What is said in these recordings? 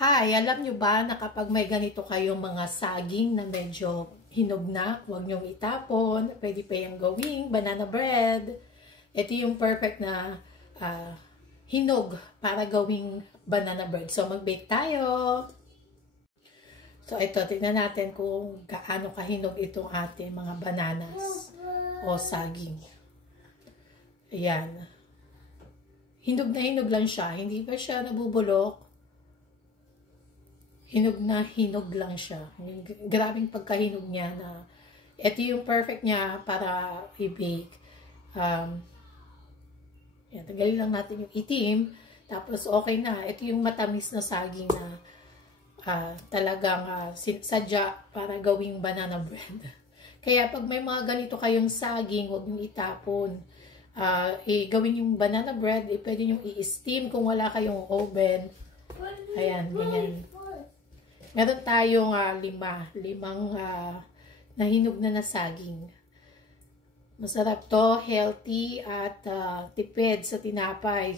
Hi, alam nyo ba na kapag may ganito kayong mga saging na medyo hinog na, huwag nyong itapon, pwede pa yung gawing banana bread. Ito yung perfect na hinog para gawing banana bread. So, mag-bake tayo. So, ito, tignan natin kung gaano kahinog itong ating mga bananas o saging. Ayan. Hinog na hinog lang siya. Hindi pa siya nabubulok. Hinog na hinog lang siya. Grabing pagkahinog niya na ito yung perfect niya para i-bake. Yan, tanggalin lang natin yung itim. Tapos okay na. Ito yung matamis na saging na talagang sadya para gawing banana bread. Kaya pag may mga ganito kayong saging, huwag niyong itapon. Gawin yung banana bread, pwede niyong i-steam kung wala kayong oven. Ayan, ganyan. Meron tayong limang nahinog na saging. Masarap to, healthy at tipid sa tinapay.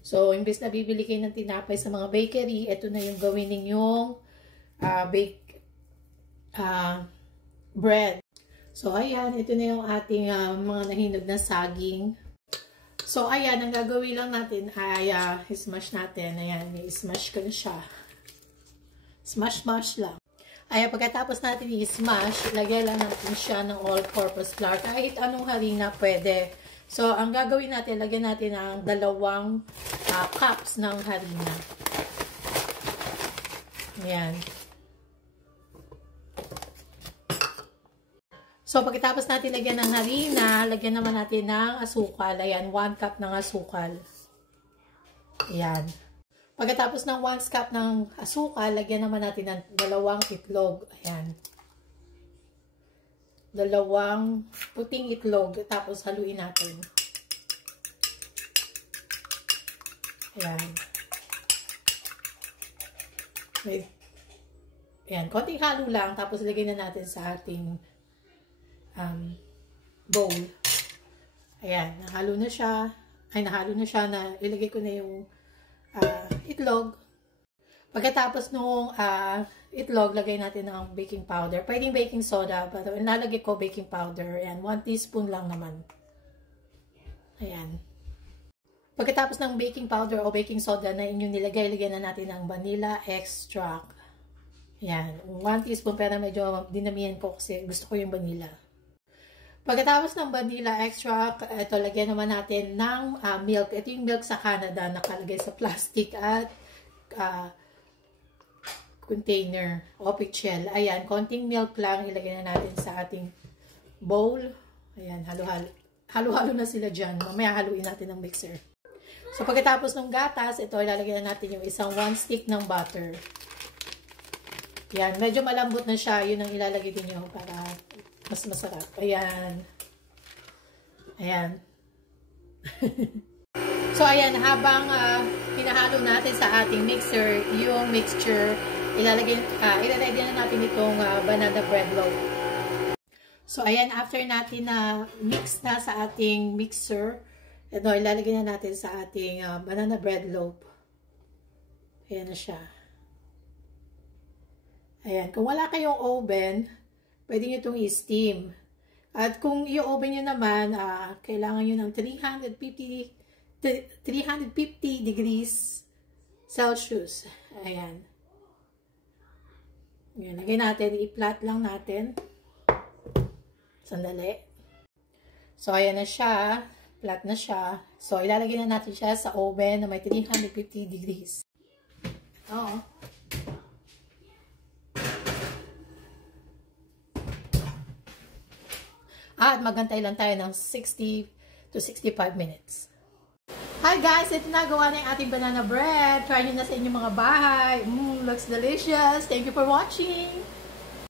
So, imbes na bibili kayo ng tinapay sa mga bakery, ito na yung gawin ninyong bread. So, ayan, ito na yung ating mga nahinog na saging. So, ayan, ang gagawin lang natin ay smash natin. Ayan, i-smash ko na siya. Smash lang. Ayan, pagkatapos natin i-smash, lagyan lang natin siya ng all-purpose flour. Kahit anong harina pwede. So, ang gagawin natin, lagyan natin ng 2 cups ng harina. Ayan. So, pagkatapos natin lagyan ng harina, lagyan naman natin ng asukal. Ayan, 1 cup ng asukal. Ayan. Pagkatapos ng 1 cup ng asukal, lagyan naman natin ng 2 itlog. Ayan. 2 puting itlog. Tapos haluin natin. Ayan. Ayan. Konting halo lang. Tapos lagyan na natin sa ating bowl. Ayan. Nahalo na siya. Nahalo na siya na ilagay ko na yung itlog. Pagkatapos nung itlog, lagay natin ng baking powder. Pwedeng baking soda, pero nalagay ko baking powder. Ayan, 1 teaspoon lang naman. Ayan. Pagkatapos ng baking powder o baking soda na inyong nilagay, lagyan na natin ng vanilla extract. Ayan, 1 teaspoon, pero medyo dinamihan ko kasi gusto ko yung vanilla. Pagkatapos ng vanilla extract, ito, lagyan naman natin ng milk. Ito yung milk sa Canada, nakalagay sa plastic at container o pichel. Ayan, konting milk lang, ilagay na natin sa ating bowl. Ayan, halo-halo. Halo-halo na sila dyan. Mamaya haluin natin ng mixer. So, pagkatapos ng gatas, ito, ilalagay na natin yung isang 1 stick ng butter. Ayan, medyo malambot na siya. Yun ang ilalagay din nyo para mas masarap. Ayan. Ayan. So, ayan, habang pinahalo natin sa ating mixer, yung mixture, ilalagay na natin itong banana bread loaf. So, ayan, after natin na mix na sa ating mixer, ito, ilalagay na natin sa ating banana bread loaf. Ayan na siya. Ayan, kung wala kayong oven, pwede nyo itong i-steam. At kung i-oven nyo naman, kailangan nyo ng 350 degrees Celsius. Ayan. Ayan, lagay natin. I-flat lang natin. Sandali. So, ayan na siya. Flat na siya. So, ilalagay na natin siya sa oven na may 350 degrees. Oo. At magantay lang tayo ng 60 to 65 minutes. Hi guys! Ito na, gawa na yung ating banana bread. Try nyo na sa inyong mga bahay. Looks delicious. Thank you for watching!